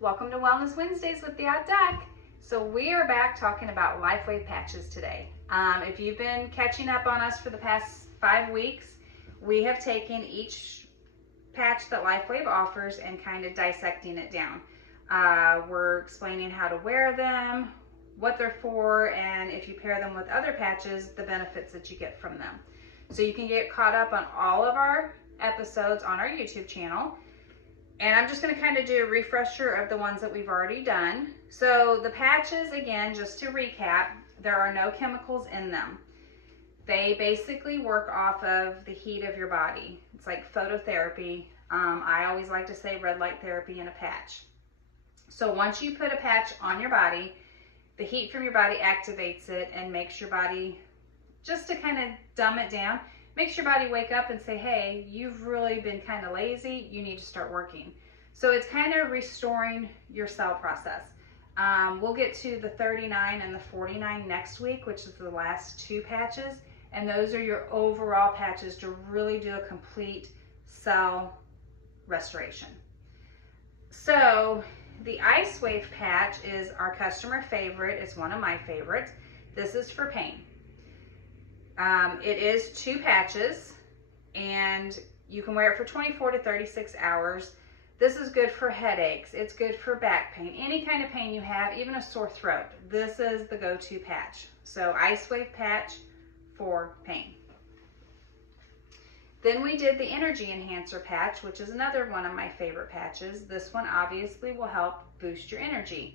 Welcome to Wellness Wednesdays with the Odd Doc. So we are back talking about LifeWave patches today. If you've been catching up on us for the past 5 weeks, we have taken each patch that LifeWave offers and kind of dissecting it down. We're explaining how to wear them, what they're for, and if you pair them with other patches, the benefits that you get from them. So you can get caught up on all of our episodes on our YouTube channel. And I'm just going to kind of do a refresher of the ones that we've already done. So the patches, again, just to recap, there are no chemicals in them. They basically work off of the heat of your body. It's like phototherapy. I always like to say red light therapy in a patch. So once you put a patch on your body, the heat from your body activates it and makes your body, just to kind of dumb it down, makes your body wake up and say, hey, you've really been kind of lazy, you need to start working. So it's kind of restoring your cell process. We'll get to the 39 and the 49 next week, which is the last 2 patches, and those are your overall patches to really do a complete cell restoration. So the IceWave patch is our customer favorite. It's one of my favorites. This is for pain. It is 2 patches, and you can wear it for 24 to 36 hours. This is good for headaches. It's good for back pain, any kind of pain you have, even a sore throat. This is the go-to patch. So IceWave patch for pain. Then we did the Energy Enhancer patch, which is another one of my favorite patches. This one obviously will help boost your energy.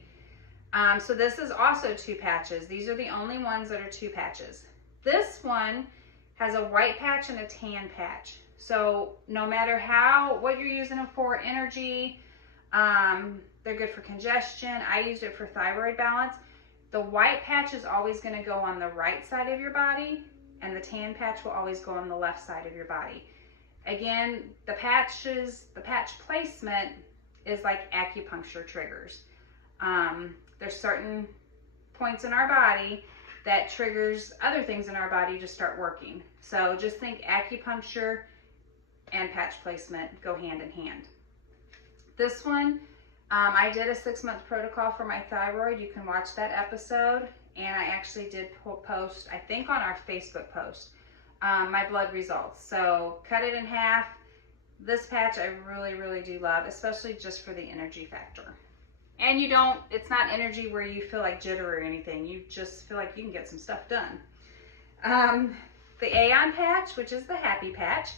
So this is also 2 patches. These are the only ones that are 2 patches. This one has a white patch and a tan patch. So no matter what you're using them for, energy, they're good for congestion. I used it for thyroid balance. The white patch is always going to go on the right side of your body, and the tan patch will always go on the left side of your body. Again, the patch placement is like acupuncture triggers. There's certain points in our body that triggers other things in our body to start working. So just think acupuncture and patch placement go hand in hand. This one, I did a 6-month protocol for my thyroid. You can watch that episode. And I actually did post, I think on our Facebook post, my blood results. So cut it in half. This patch I really, really do love, especially just for the energy factor. And it's not energy where you feel like jitter or anything. You just feel like you can get some stuff done. The Aeon patch, which is the happy patch.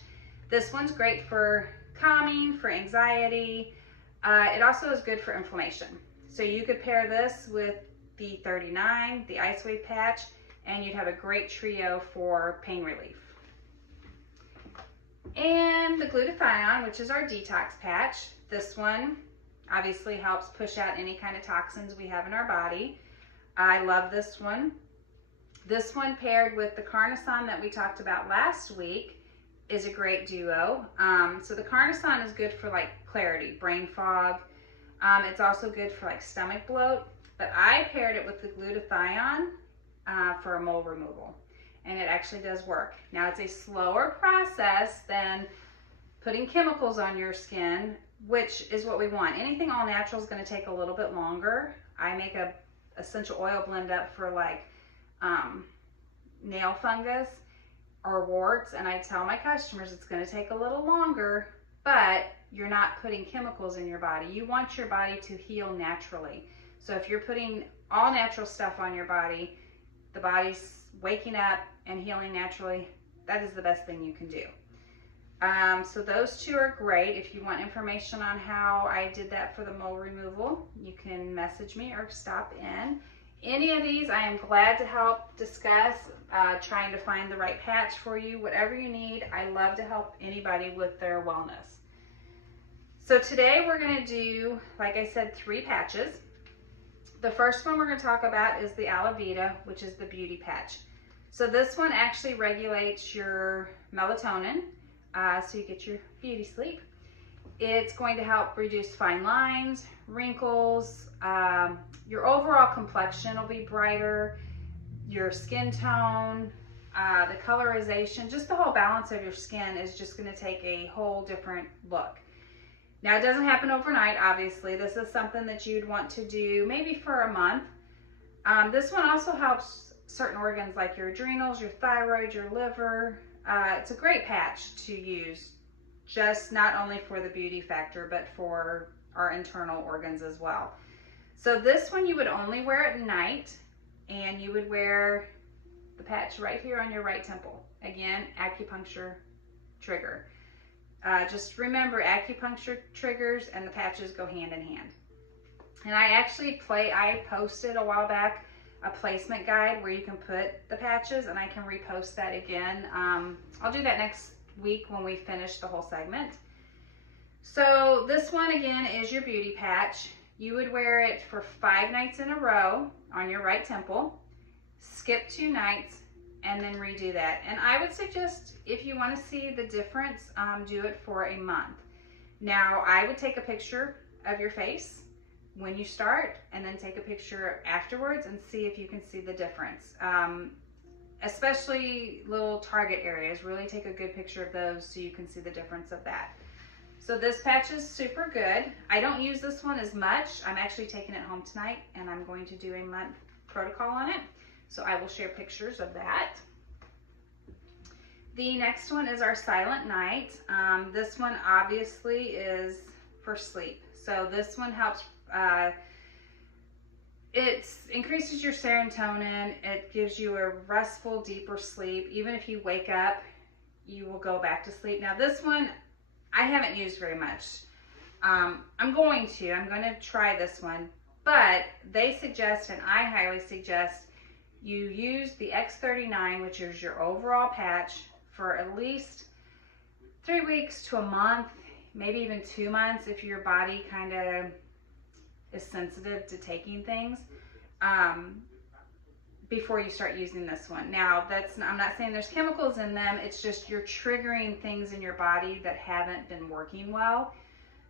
This one's great for calming, for anxiety. It also is good for inflammation. So you could pair this with the 39, the IceWave patch, and you'd have a great trio for pain relief. And the glutathione, which is our detox patch. This one obviously helps push out any kind of toxins we have in our body. I love this one. This one paired with the Carnosine that we talked about last week is a great duo. So the Carnosine is good for like clarity, brain fog. It's also good for like stomach bloat. But I paired it with the glutathione for a mole removal, and it actually does work. Now, it's a slower process than putting chemicals on your skin, which is what we want. Anything all natural is going to take a little bit longer. I make a essential oil blend up for like nail fungus or warts, and I tell my customers it's going to take a little longer, but you're not putting chemicals in your body. You want your body to heal naturally. So if you're putting all natural stuff on your body, the body's waking up and healing naturally, that is the best thing you can do. So those 2 are great. If you want information on how I did that for the mole removal, you can message me or stop in. Any of these, I am glad to help discuss, trying to find the right patch for you, whatever you need. I love to help anybody with their wellness. So today we're going to do, like I said, 3 patches. The first one we're going to talk about is the Alavita, which is the beauty patch. So this one actually regulates your melatonin, so you get your beauty sleep. It's going to help reduce fine lines, wrinkles, your overall complexion will be brighter, your skin tone, the colorization, just the whole balance of your skin is just going to take a whole different look. Now, it doesn't happen overnight, obviously. This is something that you'd want to do maybe for a month. This one also helps certain organs like your adrenals, your thyroid, your liver. It's a great patch to use, just not only for the beauty factor, but for our internal organs as well. So this one you would only wear at night, and you would wear the patch right here on your right temple. Again, acupuncture trigger. Just remember, acupuncture triggers and the patches go hand in hand. And I posted a while back a placement guide where you can put the patches, and I can repost that again. I'll do that next week when we finish the whole segment. So this one again is your beauty patch. You would wear it for 5 nights in a row on your right temple, skip 2 nights, and then redo that. And I would suggest, if you want to see the difference, do it for a month. Now, I would take a picture of your face when you start, and then take a picture afterwards and see if you can see the difference. Especially little target areas, really take a good picture of those so you can see the difference of that. So this patch is super good. I don't use this one as much. I'm actually taking it home tonight, and I'm going to do a month protocol on it. So I will share pictures of that. The next one is our Silent Night. This one obviously is for sleep. So this one helps, it increases your serotonin. It gives you a restful, deeper sleep. Even if you wake up, you will go back to sleep. Now this one, I haven't used very much. I'm going to try this one, but they suggest, and I highly suggest, you use the X39, which is your overall patch, for at least 3 weeks to a month, maybe even 2 months if your body kind of is sensitive to taking things, before you start using this one. Now, I'm not saying there's chemicals in them, it's just you're triggering things in your body that haven't been working well,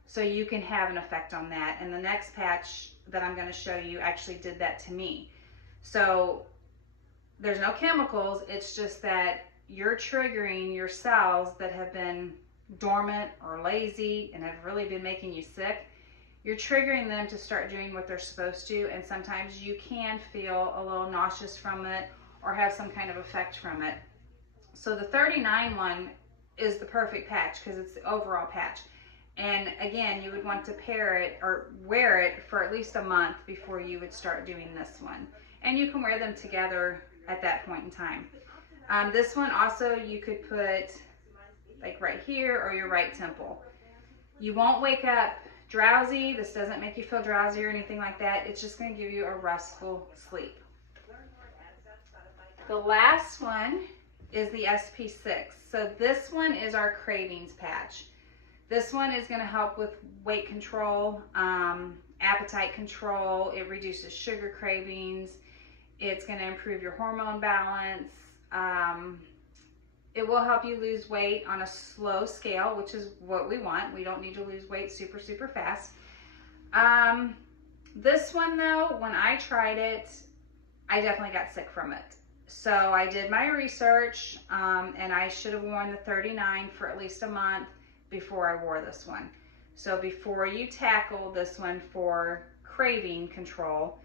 so you can have an effect on that. And the next patch that I'm going to show you actually did that to me. So there's no chemicals, it's just that you're triggering your cells that have been dormant or lazy and have really been making you sick. You're triggering them to start doing what they're supposed to, and sometimes you can feel a little nauseous from it or have some kind of effect from it. So the 39 one is the perfect patch because it's the overall patch. And again, you would want to pair it or wear it for at least a month before you would start doing this one. And you can wear them together at that point in time. This one also you could put like right here or your right temple. You won't wake up drowsy. This doesn't make you feel drowsy or anything like that. It's just going to give you a restful sleep. The last one is the SP6. So this one is our cravings patch. This one is going to help with weight control, appetite control. It reduces sugar cravings. It's going to improve your hormone balance. It will help you lose weight on a slow scale, which is what we want. We don't need to lose weight super, super fast. This one though, when I tried it, I definitely got sick from it. So I did my research, and I should have worn the 39 for at least a month before I wore this one. So before you tackle this one for craving control,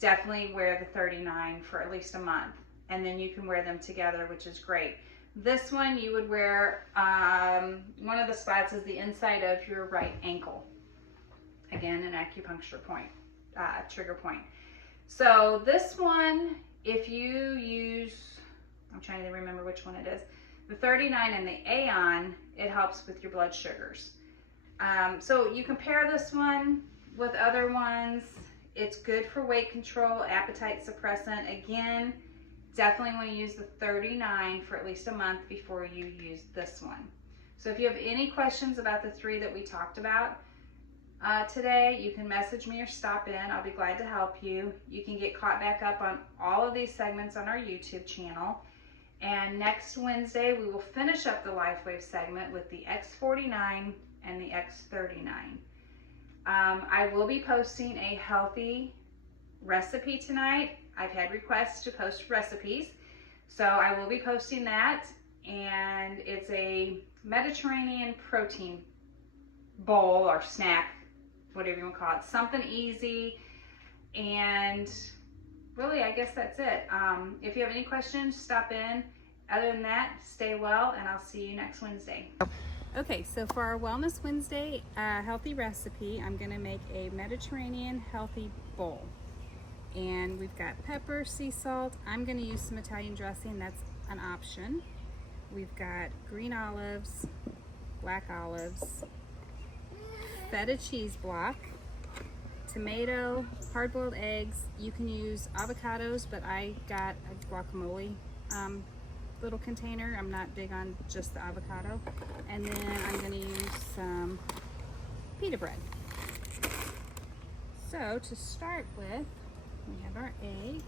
definitely wear the 39 for at least a month, and then you can wear them together, which is great. This one you would wear, one of the spots is the inside of your right ankle. Again, an acupuncture point, trigger point. So this one, if you use, I'm trying to remember which one it is, the 39 and the Aeon, it helps with your blood sugars. So you compare this one with other ones. It's good for weight control, appetite suppressant. Again, definitely want to use the 39 for at least a month before you use this one. So if you have any questions about the 3 that we talked about today, you can message me or stop in. I'll be glad to help you. You can get caught back up on all of these segments on our YouTube channel. And next Wednesday, we will finish up the LifeWave segment with the X49 and the X39. I will be posting a healthy recipe tonight. I've had requests to post recipes, so I will be posting that, and it's a Mediterranean protein bowl or snack, whatever you want to call it. Something easy. And really, I guess that's it. If you have any questions, stop in. Other than that, stay well, and I'll see you next Wednesday. Okay, so for our Wellness Wednesday healthy recipe, I'm gonna make a Mediterranean healthy bowl. And we've got pepper, sea salt. I'm gonna use some Italian dressing, that's an option. We've got green olives, black olives, feta cheese block, tomato, hard-boiled eggs. You can use avocados, but I got a guacamole little container. I'm not big on just the avocado. And then I'm going to use some pita bread. So to start with, we have our egg.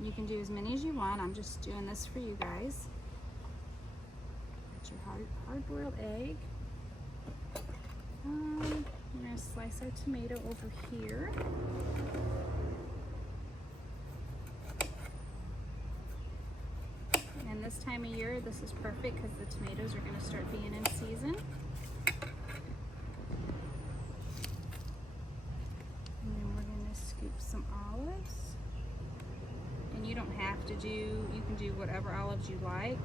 You can do as many as you want. I'm just doing this for you guys. Got your hard-boiled egg. We're going to slice our tomato over here. And this time of year, this is perfect because the tomatoes are going to start being in season. And then we're going to scoop some olives. And you don't have to do, you can do whatever olives you like.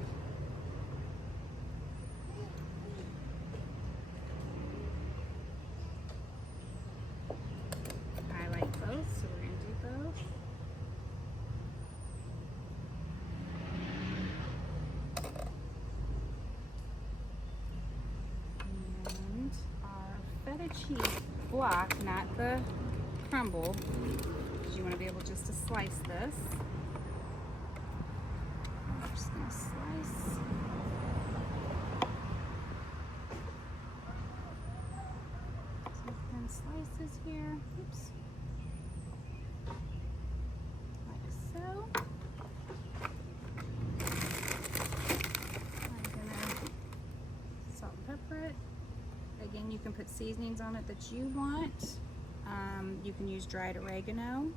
I like both, so we're going to do both. And our feta cheese block, not the crumble, because you want to be able just to slice this. I'm just going to slice. Some thin slices here. Oops. Like so. I'm going to salt and pepper it. Again, you can put seasonings on it that you want. You can use dried oregano.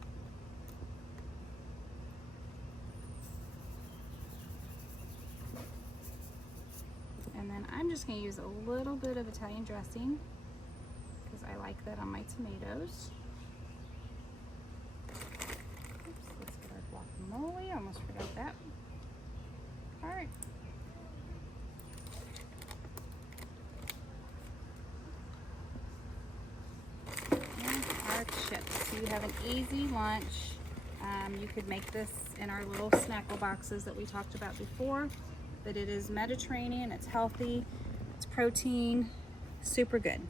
And then I'm just going to use a little bit of Italian dressing because I like that on my tomatoes. Oops, let's get our guacamole. Almost forgot that. All right. Chips. So you have an easy lunch. You could make this in our little snackle boxes that we talked about before, but it is Mediterranean, it's healthy, it's protein, super good.